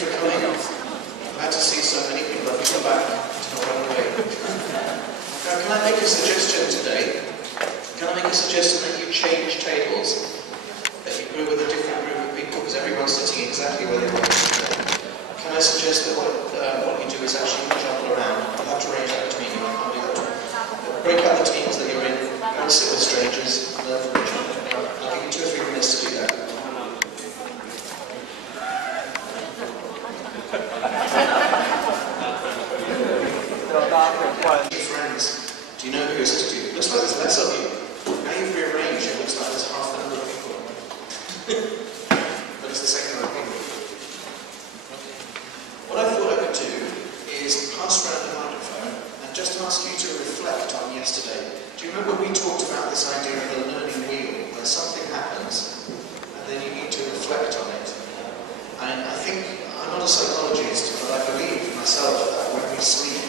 you for coming. Glad to see so many people have come back to not run away. Now, can I make a suggestion today? Can I make a suggestion that you change tables? That you go with a different group of people, because everyone's sitting exactly where they want to sit. Can I suggest that what you do is actually jumble around? You'll have to arrange that between you, I can't do that. But break up the teams that you're in, go and sit with strangers, learn from each other. I'll give you 2 or 3 minutes to do that. Friends, do you know who assisted you? It looks like there's less of you. Now you've rearranged, it looks like there's half the number of people. But it's the same number of people. Okay. What I thought I could do is pass around the microphone and just ask you to reflect on yesterday. Do you remember we talked about this idea of the learning wheel, where something happens and then you need to reflect on it? And I think, I'm not a psychologist, but I believe myself that when we sleep,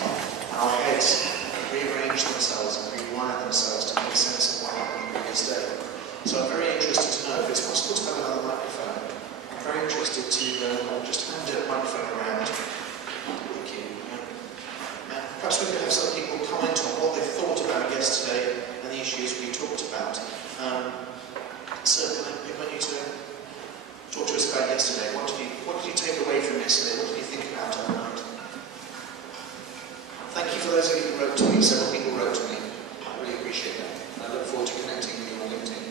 our heads rearrange themselves and rewire themselves to make sense of what happened the previous day. So I'm very interested to know if it's possible to have another microphone. I'm very interested to just hand a microphone around. Thank you. And perhaps we could have some people comment on what they thought about yesterday and the issues we talked about. So can I pick on you to talk to us about yesterday? What did you take away from yesterday? What did you think about at night? Thank you for those of you who wrote to me. Several people wrote to me. I really appreciate that. And I look forward to connecting with you on LinkedIn.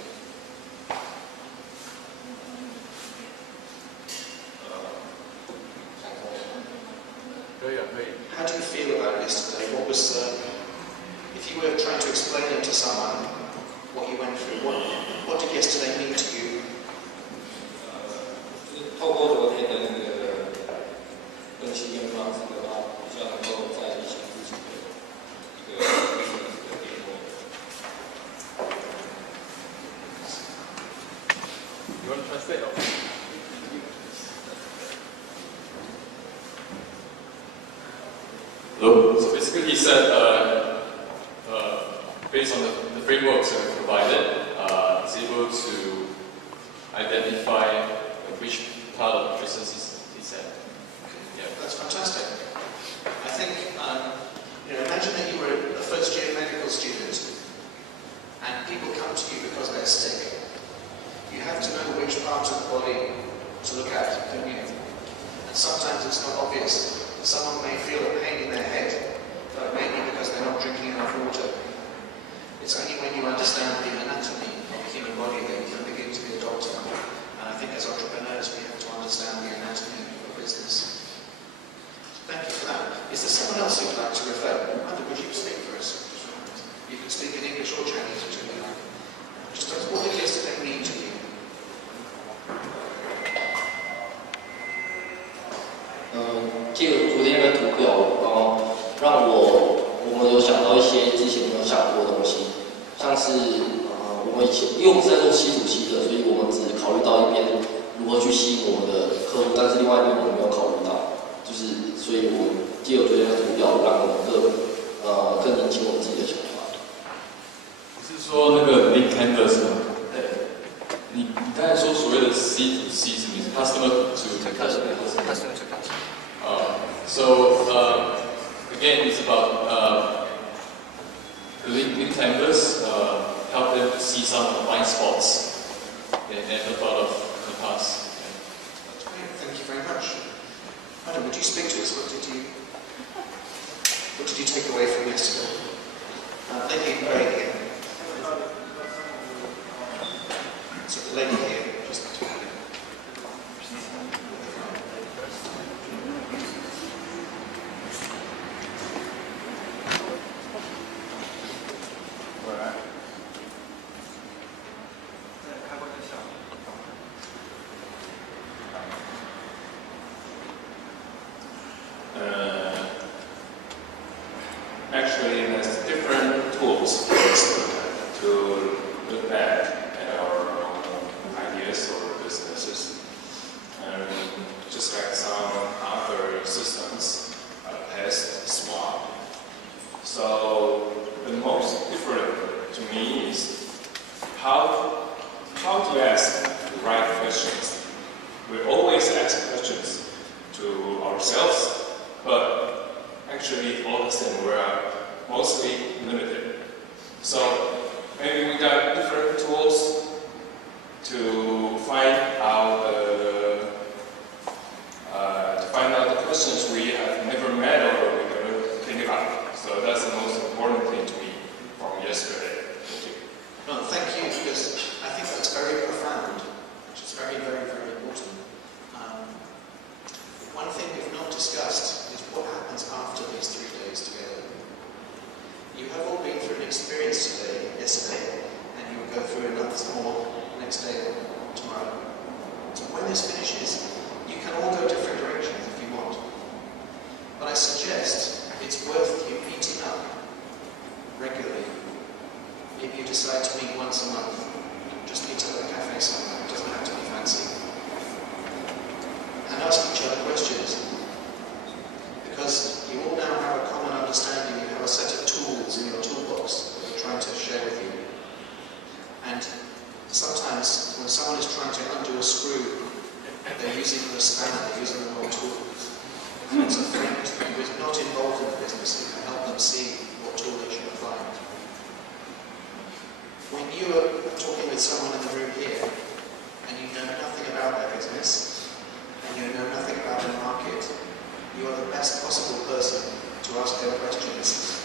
How do you feel about yesterday? What was, if you were trying to explain it to someone, what you went through, what did yesterday mean to you? 透过昨天的那个分析跟方式的话，比较能够再理清自己的一个定位。You want to translate? Hello. So basically, he said, based on the frameworks that we provided, he's able to identify which part of the business he's at. Yeah, that's fantastic. I think, imagine that you were a first-year medical student, and people come to you because they're sick. You have to know which parts of the body to look at, don't you? And sometimes it's not obvious. Someone may feel a pain in their head, but maybe because they're not drinking enough water. It's only when you understand the anatomy of the human body that you can begin to be a doctor. And I think as entrepreneurs we have to understand the anatomy of business. So thank you for that. Is there someone else who would like to reflect? Amanda, would you speak for us? You can speak in English or Chinese, whichever you like. Just tell us, what did yesterday mean to you? 借由昨天的图表，让我们有想到一些之前没有想过的东西，像是我们以前因为我们是在做稀土吸的，所以我们只考虑到一边如何去吸引我们的客户，但是另外一边我们没有考虑到，就是所以我们借由昨天的图表，让我们更理清我们自己的想法。你是说那个 lead canvas 吗？对。你刚才说所谓的 C to C 是不是 customer to customer？ So again, it's about the lead canvas, help them to see some blind spots they never thought of in the past. That's great. Thank you very much. Adam, would you speak to us? What did you take away from yesterday? Lady in grey here. So the lady here, just actually has different tools to look back at our ideas or businesses. Just like some other systems, test, swap. So the most different to me is how to ask the right questions. We always ask questions to ourselves, but actually all the same, we are mostly limited. So maybe we got different tools to find out the questions we have never met or we never think about. So that's the most important thing to me from yesterday. Thank you. No, thank you, because I think that's very profound, which is very, very, very important. One thing we've not discussed is what happens after these 3 days together. You have all been through an experience yesterday, and you will go through another more next day or tomorrow. So when this finishes, you can all go different directions if you want. But I suggest it's worth you meeting up regularly. If you decide to meet once a month, just meet up at a cafe somewhere. It doesn't have to be fancy. And ask each other questions. Because you all now have a common understanding, you have a set of tools in your toolbox that we're trying to share with you. And sometimes when someone is trying to undo a screw, they're using the spanner, they're using the wrong tool. If it's a friend who is not involved in the business, you can help them see what tool they should apply. When you are talking with someone in the room here, and you know nothing about their business, and you know nothing about their market, you are the best possible person to ask them questions.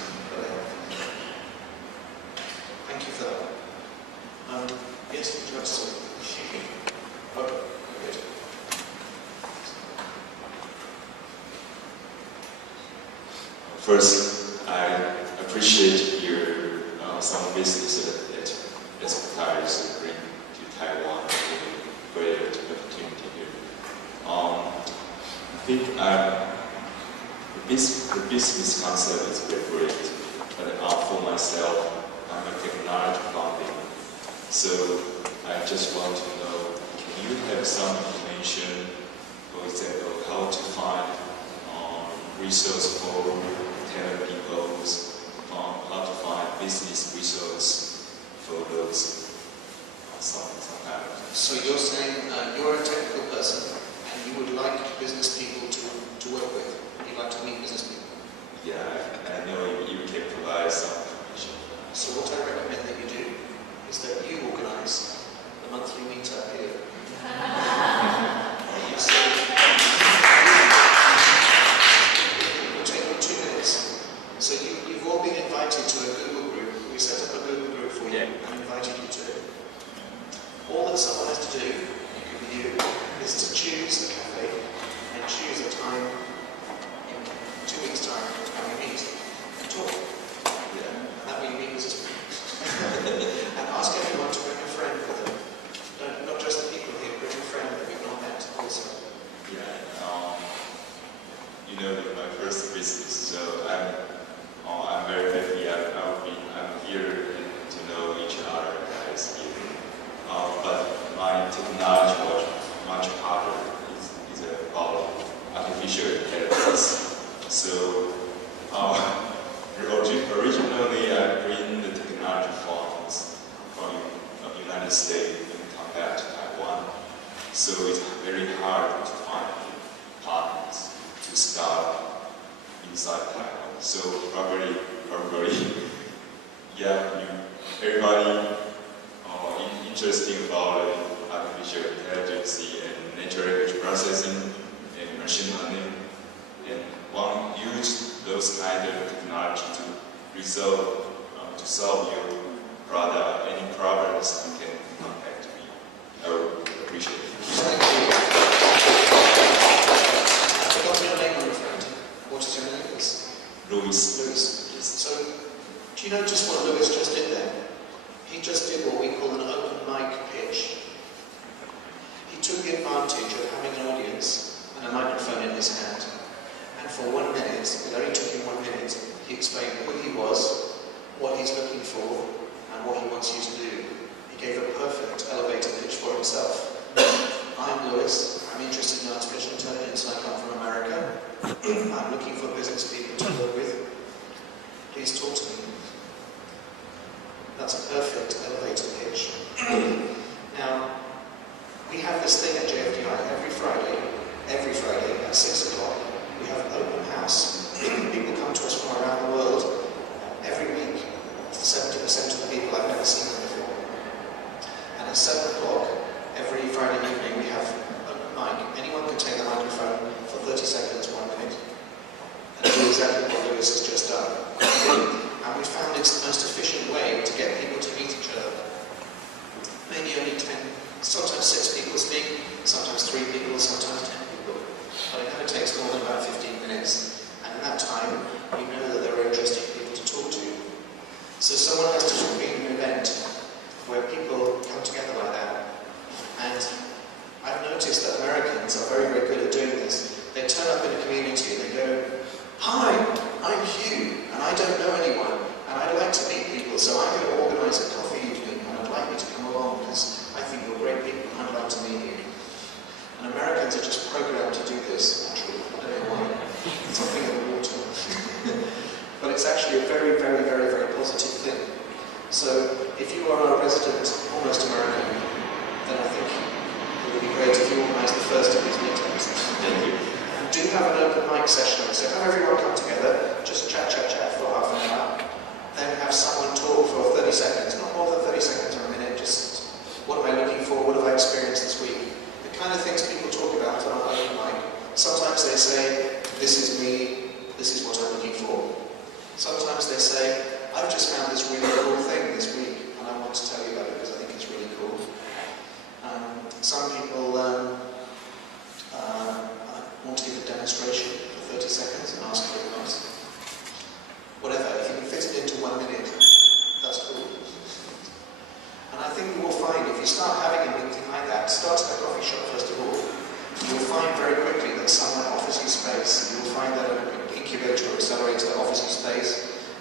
Thank you for that. Yes, would you like to say? Okay, good. First, I appreciate your some business that expertise bring to Taiwan. Great opportunity here. I think the business concept is very great, but for myself, I'm a technology founding. So I just want to know, can you have some information, for example, how to find resource for talent people, how to find business resource for those some kind of. So you're saying you're a technical person and you would like business people to work with. You'd like to meet business people. Yeah, I know you can provide some information. So what I recommend that you do is that you organise the monthly meetup here. You say, it will take you 2 minutes. So you've all been invited to a Google group. We set up a Google group for you and invited you to it. All that someone has to do, it could be you, is to choose a cafe and choose a time in 2 weeks' time when we meet and talk. Yeah. And that way you meet business people. And ask everyone to bring a friend with them. Not just the people here, bring a friend that we've not met also. Yeah. You know, my first business, so I'm very happy. I'm here to know each other guys here. But my technology was much harder. It's about artificial intelligence. So originally I bring the technology funds from the United States and come back to Taiwan. So it's very hard to find partners to start inside Taiwan. So probably, yeah, everybody interesting about artificial intelligence and natural language processing and machine learning, and want to use those kind of technology to solve your product, any problems, you can contact me. I would appreciate it. Thank you. I forgot your name, my friend. What is your name, please? Louis. Lewis. So, do you know just what Lewis just did there? He just did what we call an open mic pitch. He took the advantage of having an audience and a microphone in his hand, and for 1 minute, it only took him 1 minute, he explained who he was, what he's looking for, and what he wants you to do. He gave a perfect elevator pitch for himself. I'm Lewis, I'm interested in artificial intelligence, I come from America. I'm looking for business people to work with. Please talk to me. That's a perfect elevator pitch. Now, we have this thing at JFDI every Friday. every Friday at 6 o'clock, we have an open house. People come to us from around the world every week. 70% of the people I've never seen them before. And at 7 o'clock every Friday evening we have open mic. Anyone can take the microphone for 30 seconds, 1 minute, and do exactly what Lewis has just done. And we found it's the most efficient way to get people to meet each other. Maybe only 10, sometimes 6 people speak, sometimes 3 people, sometimes 10 people. But it never takes more than about 15 minutes. And in that time, you know that there are interesting people to talk to. So someone has to convene an event where people come together like that. And I've noticed that Americans are very, very good at doing this. They turn up in a community and they go, "Hi, I'm Hugh, and I don't know anyone, and I'd like to meet people, so I'm going to organise a coffee evening, and I'd like you to come along, because I think you're great people, and I'd like to meet you." And Americans are just programmed to do this, naturally. I don't know why. Something in the water. But it's actually a very, very, very, very positive thing. So if you are a resident, almost American, then I think it would be great if you organise the first of these meetings. Thank you. And do have an open mic session. So have everyone come together, just chat for half an hour. Then have someone talk for 30 seconds, not more than 30 seconds or a minute, just what am I looking for, what have I experienced this week? The kind of things people talk about on an open mic. Sometimes they say, "This is me, this is what I'm looking for." Sometimes they say, "I've just found this really cool thing this week, and I want to tell you about it because I think it's really cool." Some people want to give a demonstration for 30 seconds and ask for advice. Whatever, if you can fit it into 1 minute, that's cool. And I think you will find, if you start having a meeting like that, start at a coffee shop first of all, you'll find very quickly that someone offers you space. You'll find that an incubator or accelerator offers you space,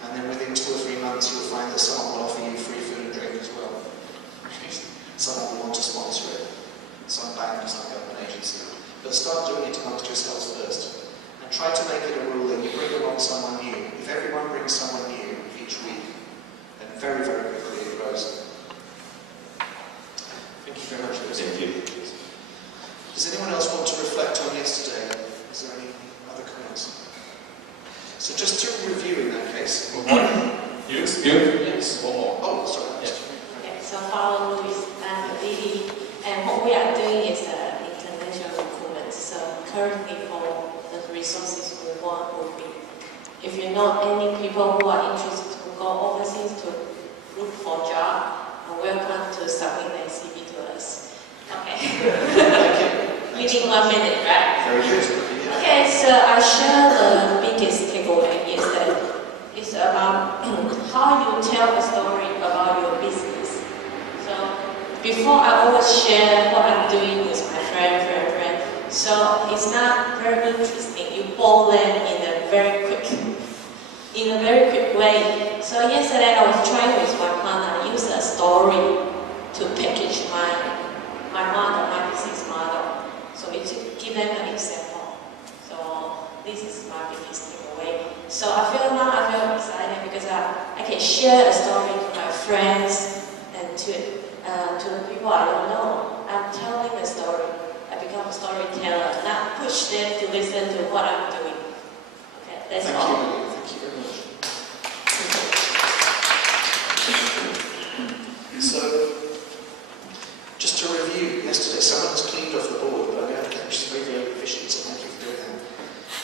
and then within 2 or 3 months you'll find that someone will offer you free food and drink as well. Someone will want to sponsor it. Some bank, some government agency. But start doing it amongst yourselves first. And try to make it a rule that you bring along someone new. If everyone brings someone new each week, then very, very quickly it grows. Thank you very much, Lewis. Thank you. Does anyone else want to reflect on yesterday? Is there any other comments? So just to review in that case. You? Yes. One more. Oh, sorry. Yeah. Okay, so follow Louis and Lily, and what we are doing is international recruitment. So currently for the resources we want would be, if you know any people who are interested to go overseas to look for a job, welcome to submit their CV to us. Okay. Thank you. Within 1 minute, right? Very good. Okay, so I share the biggest takeaway is that it's about how you tell a story about your business. So before I always share what I'm doing with my friend. So it's not very interesting. You bore them in a very quick way. So yesterday I was trying with my partner to use a story to package my model, my business model. So to give them an example. So this is my biggest takeaway. So I feel excited because I can share a story to my friends and to the people I don't know. I'm telling a story. I become a storyteller, not push them to listen to what I'm doing. Okay, that's Thank all. you. Thank you very much. So, just to review, yesterday someone has cleaned off the board, but she's very, very efficient, so thank you for doing that.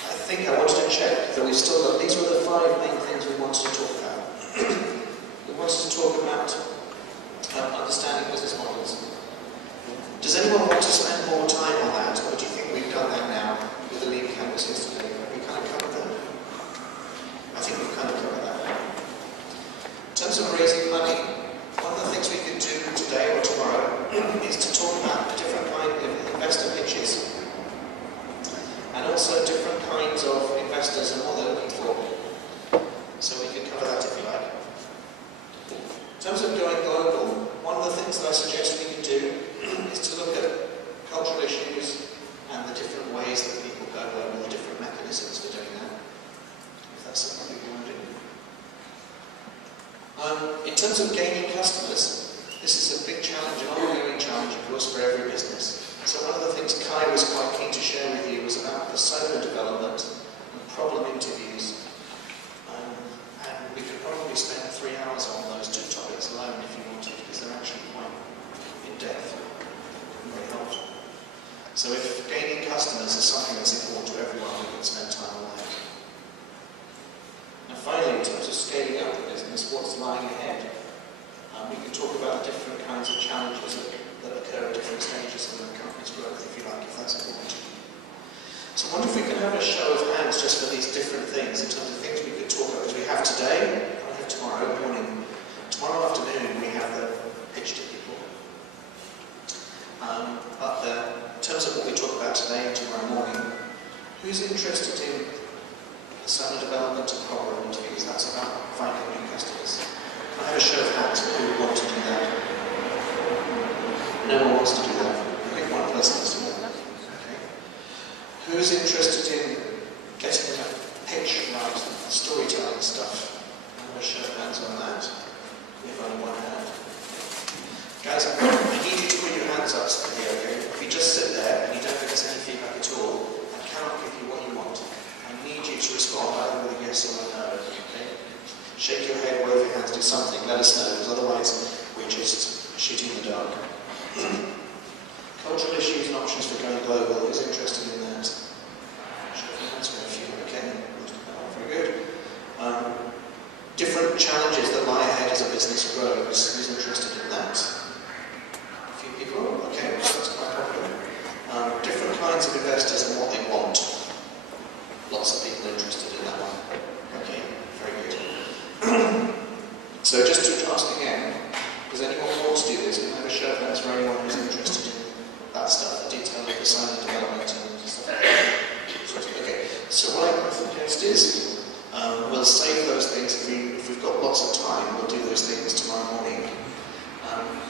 I think I wanted to check that we've still got, these were the 5 main things we wanted to talk about. We wanted to talk about understanding business models. Does anyone want to spend more time on that, or do you think we've done that now with the lean canvas yesterday? Have we kind of covered that? I think we've kind of covered that. In terms of raising money, one of the things we could do today or tomorrow is to talk about the different kind of investor pitches, and also different kinds of investors and what they're looking for. So we could cover that if you like. In terms of going global, one of the things that I suggest we can do is to look at cultural issues and the different ways that people go global, the different mechanisms for doing that, if that's something we want to do. In terms of gaining customers, this is a big challenge, an ongoing challenge, of course, for every business. So one of the things Kai was quite keen to share with you was about persona development and problem interviews. And we could probably spend 3 hours on those 2 topics alone if you wanted, because they're actually quite in-depth and very helpful. So if gaining customers is something that's important to everyone, we can spend time on that. And finally, in terms of scaling up the business, what's lying ahead? We can talk about the different kinds of challenges that occur at different stages in the company's growth, if you like, if that's important to you. So I wonder if we can have a show of hands just for these different things, in terms of things we could talk about. Because we have today, we have tomorrow morning, tomorrow afternoon we have the pitch to people. But in terms of what we talk about today and tomorrow morning, who's interested in persona development and problem interviews? That's about finding new customers. Can I have a show of hands who would want to do that? No one wants to do that. I think one person wants to do that. Okay. Who's interested in getting a pitch right, storytelling stuff? Can I have a show of hands on that? We have only one hand. Guys, I need you to put your hands up here, okay? If you just sit there and you don't give us any feedback at all, I cannot give you what you want. I need you to respond either with a yes or a no, okay? Shake your head, wave your hands, do something, let us know, because otherwise we're just shooting in the dark. Cultural issues and options for going global. Who's interested in that? Show your hands, we have a few, okay. Very good. Different challenges that lie ahead as a business grows. Who's interested in that? A few people? Okay, that's quite popular. Different kinds of investors and what they want. Lots of people interested in that one. Okay, very good. So just to ask again, does anyone want to do this? Can I have a show of hands for anyone who's interested in that stuff, the detail of the design and development and stuff like that? Okay, so what I suggest is we'll save those things. If we've got lots of time, we'll do those things tomorrow morning.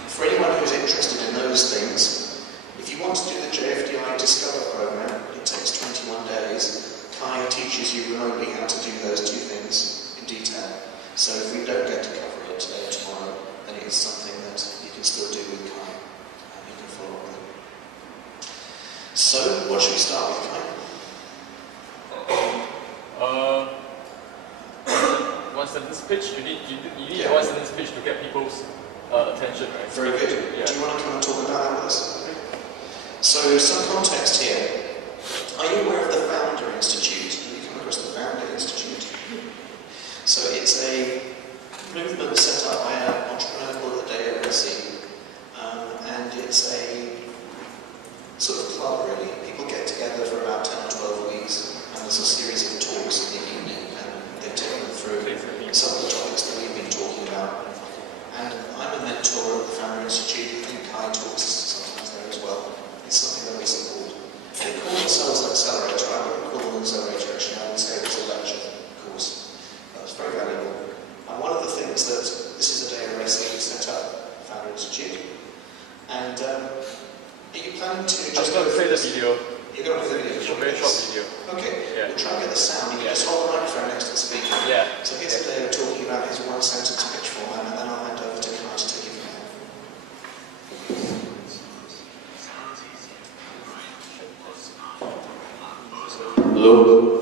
For anyone who's interested in those things, if you want to do the JFDI Discover program, it takes 21 days. Kai teaches you remotely how to do those 2 things in detail. So if we don't get to cover it today or tomorrow, then it is something that you can still do with Kai, and you can follow up with him. So, what should we start with, Kai? One sentence pitch. You need a one sentence pitch to get people's attention, right? Very good. Yeah. Do you want to come and talk about that with us? So, some context here. Are you aware of the Founder Institute? Have you come across the Founder Institute? So it's a movement set up by an entrepreneur called Hideo Rossi, and it's a sort of club really. People get together for about 10 or 12 weeks, and there's a series of talks in the evening, and they take them through some of the topics that we've been talking about. And I'm a mentor at the Founder Institute. I think Kai talks sometimes there as well. It's something that we support. They call themselves an accelerator. I wouldn't call them an accelerator actually. I would say it's a lecture course. That's very valuable. And one of the things that this is a day of racing set up, Founder Institute. And are you planning to just I'm going to play the video. You're going to play the video? It's a very short video. Okay. Yeah. We'll try and get the sound. You can just hold the microphone next to the speaker. Yeah. So here's Hideo talking about his one sentence pitch format, and then I'll hand over to Kai to take it from there. Hello.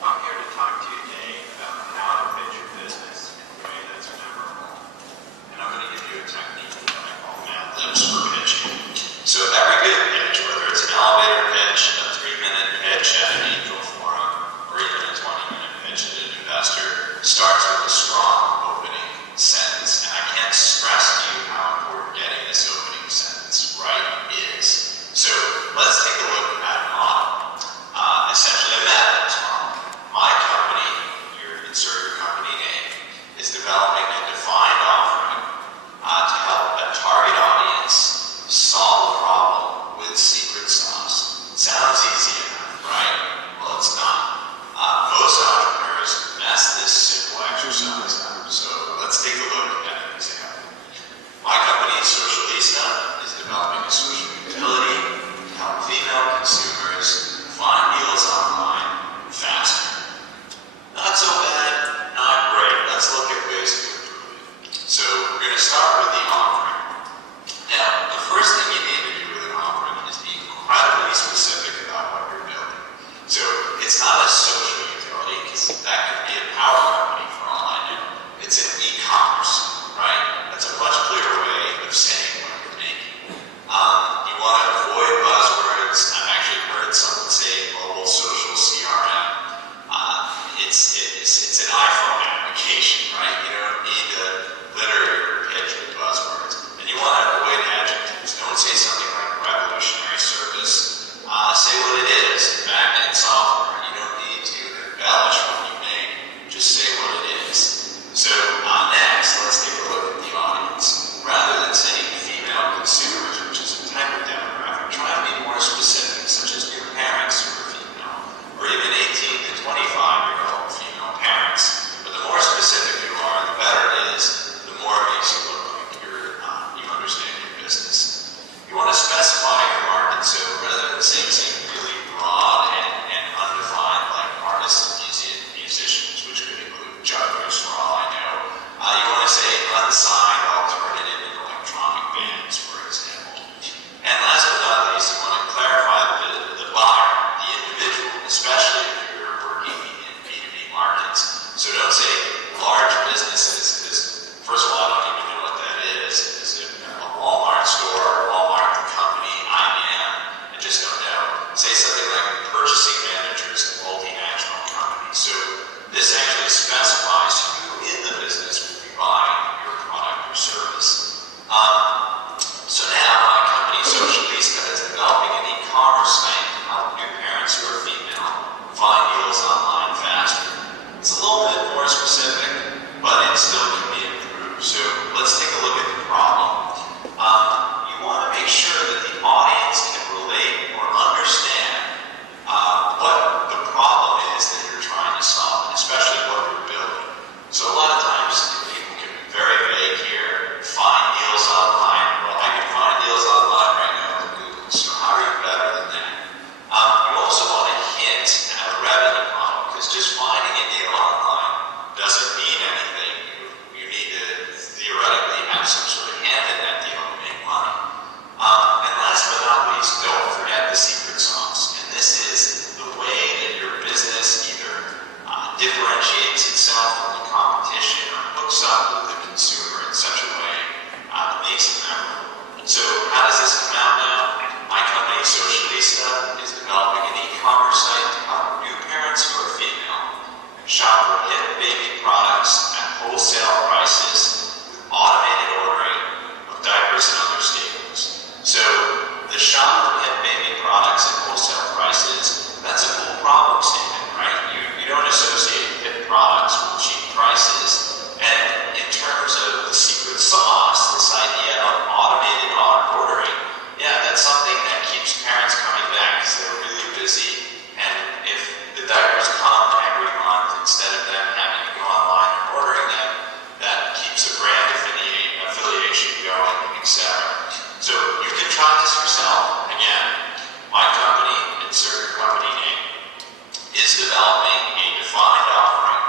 I'm here to talk to you today about how to pitch your business in a way that's memorable. And I'm going to give you a technique that I call mad libs for pitching. So every good pitch, whether it's an elevator pitch, a 3-minute pitch at an angel forum, or even a 20-minute pitch at an investor, starts with a strong opening sentence. And I can't stress to you how important getting this opening sentence right is. So let's take a look at a model. Essentially a mad libs model. My company, your insert your company name, is developing a defined offering to help a target audience solve a problem try this yourself. Again, my company, insert your company name, is developing a defined offering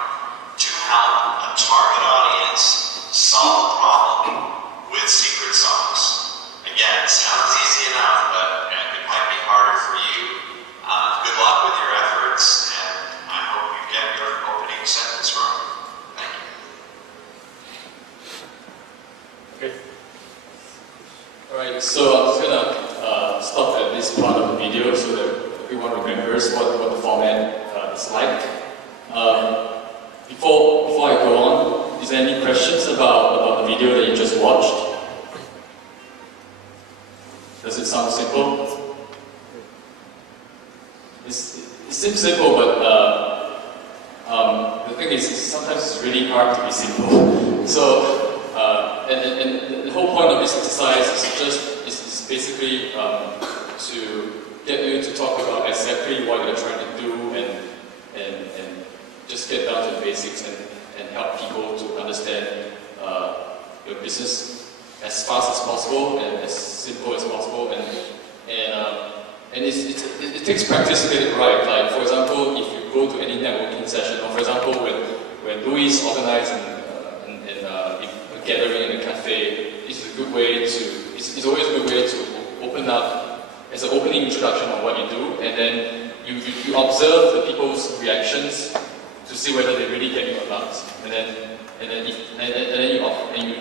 to help a target audience solve a problem with secret sauce. Again, sounds easy enough, but it might be harder for you. Good luck with your efforts, and I hope you get your opening sentence right. Thank you. Okay. Alright, so I'm just gonna stop at this part of the video so that everyone remembers what the format is like. Before I go on, is there any questions about the video that you just watched? Does it sound simple? It seems simple, but the thing is, sometimes it's really hard to be simple. So, and the whole point of this exercise is basically to get you to talk about exactly what you're trying to do and just get down to the basics and help people to understand your business as fast as possible and as simple as possible. And it takes practice to get it right. Like, for example, if you go to any networking session, or for example, when Louis organized a gathering in a cafe, it's always a good way to open up as an opening introduction on what you do, and then you observe the people's reactions to see whether they really get you or not. And then you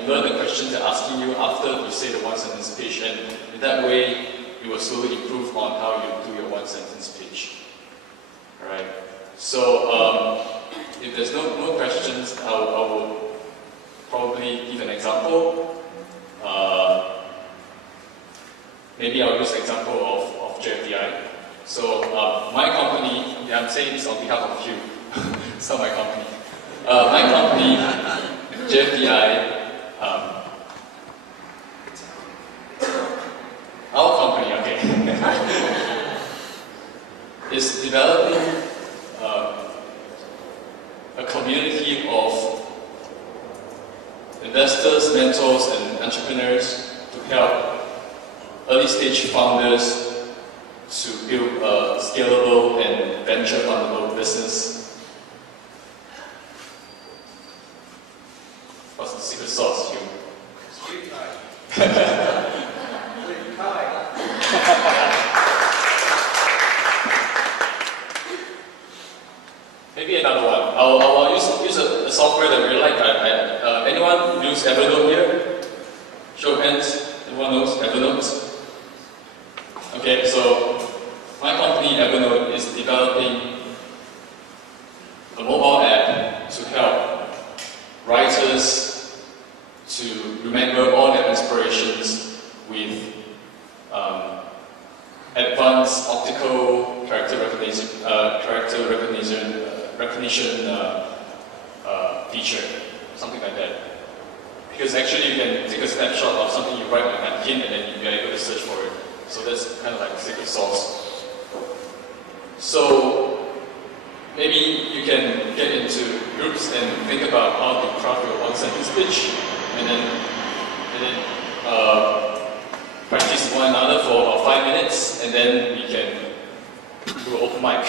learn the questions they're asking you after you say the one-sentence pitch, and in that way you will slowly improve on how you do your one-sentence pitch. Alright. So if there's no questions, I will probably give an example. Maybe I'll use an example of JFDI. So my company, I'm saying this on behalf of you, it's not my company. My company, JFDI, our company, okay, is developing a community of investors, mentors, and entrepreneurs to help early-stage founders to build a scalable and venture-fundable business. What's the secret sauce, Hugh? Sweet pie. Sweet pie. Maybe another one. I'll use a software that we like. Anyone use Evernote here? Show of hands. Everyone knows Evernote? Okay, so my company Evernote is developing a mobile app to help writers to remember all their inspirations with advanced optical character recognition feature, something like that. Because actually you can take a snapshot of something you write on a napkin and then you'll be able to search for it. So that's kind of like a secret sauce. So maybe you can get into groups and think about how to craft your one-sentence pitch, and then practice one another for about 5 minutes, and then we can do an open mic.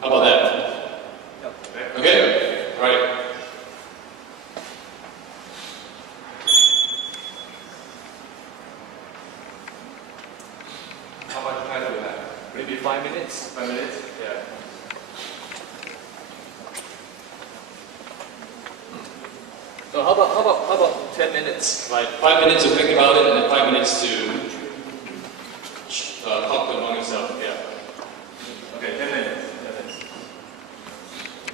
How about that? Okay? Right. How much time do we have? Maybe 5 minutes? 5 minutes? Yeah. So how about 10 minutes? Like 5 minutes to think about it, and then 5 minutes to talk